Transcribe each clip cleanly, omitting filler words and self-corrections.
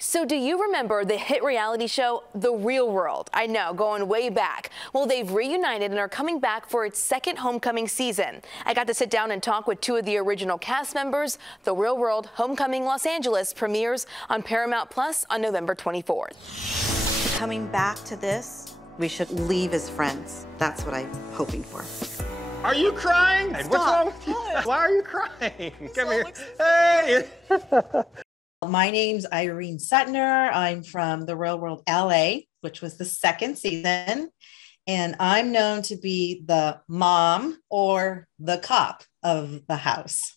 So do you remember the hit reality show, The Real World? I know, going way back. Well, they've reunited and are coming back for its second homecoming season. I got to sit down and talk with two of the original cast members. The Real World Homecoming Los Angeles premieres on Paramount Plus on November 24th. Coming back to this, we should leave as friends. That's what I'm hoping for. Are you crying? Stop. What's wrong with you? Why are you crying? Come here. Hey! My name's Irene Suttner. I'm from The Real World LA, which was the second season. And I'm known to be the mom or the cop of the house.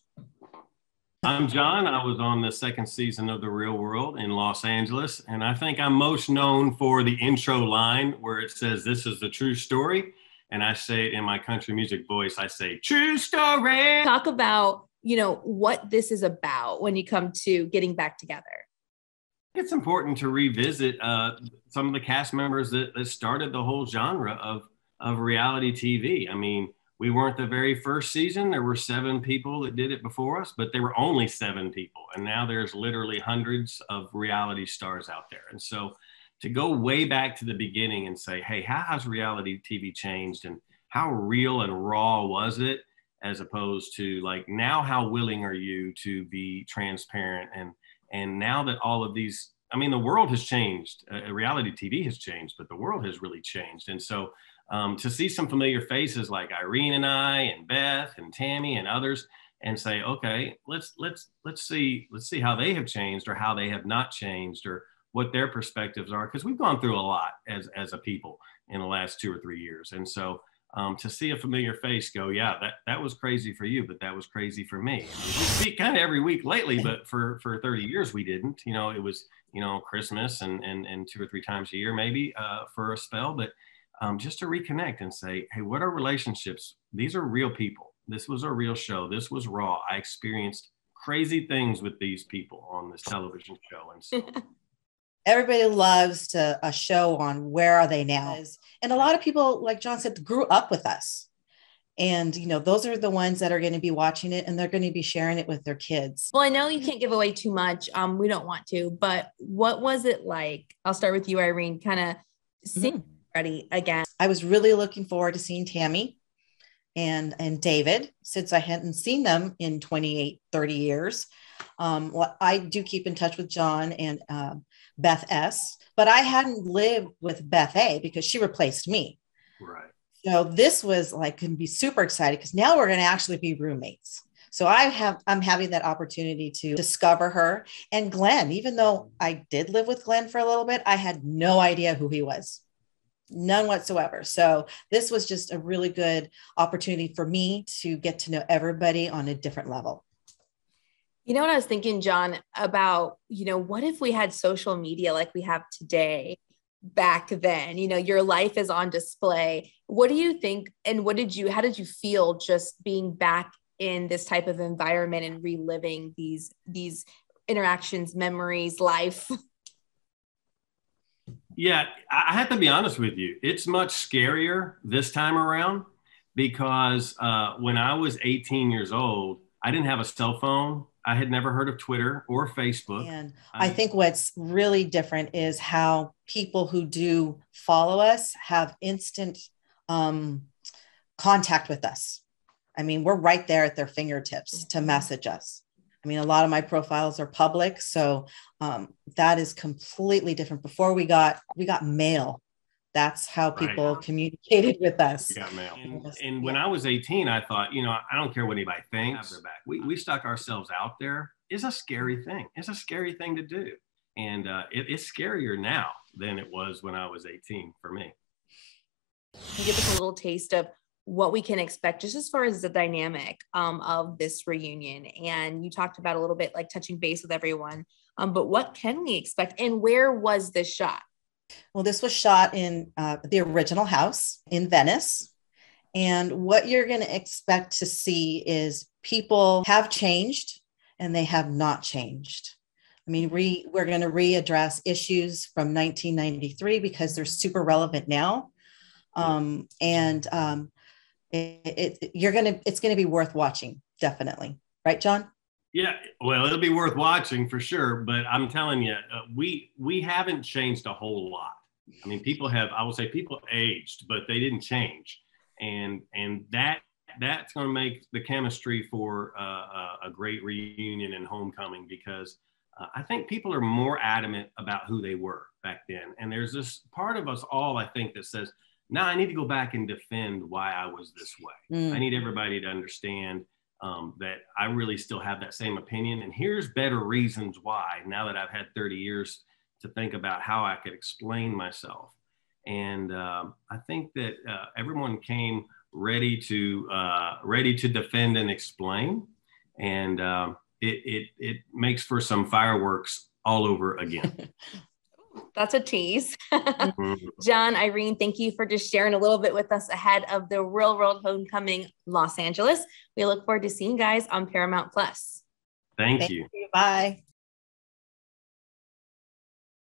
I'm John. I was on the second season of The Real World in Los Angeles. And I think I'm most known for the intro line where it says, "This is the true story." And I say it in my country music voice. I say, "True story." Talk about, what this is about when you come to getting back together. It's important to revisit some of the cast members that started the whole genre of reality TV. I mean, we weren't the very first season. There were 7 people that did it before us, but there were only 7 people. And now there's literally hundreds of reality stars out there. And so to go way back to the beginning and say, hey, how has reality TV changed and how real and raw was it? As opposed to like, now how willing are you to be transparent? And now that all of these, I mean, the world has changed, reality TV has changed, but the world has really changed. And so to see some familiar faces like Irene and I and Beth and Tammy and others and say, okay, let's see how they have changed or how they have not changed or what their perspectives are. Cause we've gone through a lot as a people in the last 2 or 3 years. And so to see a familiar face go, yeah, that was crazy for you, but that was crazy for me. I mean, we speak kind of every week lately, but for 30 years we didn't. It was, Christmas and 2 or 3 times a year maybe for a spell, but just to reconnect and say, hey, what are relationships? These are real people. This was a real show. This was raw. I experienced crazy things with these people on this television show. And so Everybody loves a show on Where Are They Now? And a lot of people, like John said, grew up with us. And, those are the ones that are going to be watching it and they're going to be sharing it with their kids. Well, I know you can't give away too much. We don't want to, but what was it like? I'll start with you, Irene, kind of seeing everybody again. I was really looking forward to seeing Tammy and David, since I hadn't seen them in 28, 30 years. I do keep in touch with John and Beth S, but I hadn't lived with Beth A because she replaced me. right. So this was like, going to be super excited because now we're going to actually be roommates. So I'm having that opportunity to discover her and Glenn. Even though I did live with Glenn for a little bit, I had no idea who he was, none whatsoever. So this was just a really good opportunity for me to get to know everybody on a different level. You know what I was thinking, John, about, what if we had social media like we have today back then? Your life is on display. What do you think? And how did you feel just being back in this type of environment and reliving these interactions, memories, life? Yeah, I have to be honest with you. It's much scarier this time around because when I was 18 years old, I didn't have a cell phone. I had never heard of Twitter or Facebook. And I think what's really different is how people who do follow us have instant contact with us. I mean, we're right there at their fingertips to message us. I mean, a lot of my profiles are public, so that is completely different. Before we got mail. That's how people communicated with us. We got mail. And when I was 18, I thought, I don't care what anybody thinks. We stuck ourselves out there. It's a scary thing. It's a scary thing to do. And it's scarier now than it was when I was 18 for me. Give us a little taste of what we can expect just as far as the dynamic of this reunion. And you talked about a little bit like touching base with everyone, but what can we expect and where was this shot? Well, this was shot in the original house in Venice. And what you're going to expect to see is people have changed and they have not changed. I mean, we're going to readdress issues from 1993 because they're super relevant now. It's going to be worth watching, definitely. Right, John? Yeah, well, it'll be worth watching for sure. But I'm telling you, we haven't changed a whole lot. I mean, people have, I will say, people aged, but they didn't change, and that's going to make the chemistry for a great reunion and homecoming, because I think people are more adamant about who they were back then, and there's this part of us all, I think, that says, "No, I need to go back and defend why I was this way. I need everybody to understand." That I really still have that same opinion. And here's better reasons why, now that I've had 30 years to think about how I could explain myself. And I think that everyone came ready to defend and explain. And it makes for some fireworks all over again. That's a tease. John, Irene, thank you for just sharing a little bit with us ahead of the Real World Homecoming Los Angeles. We look forward to seeing you guys on Paramount Plus. Thank you. Bye.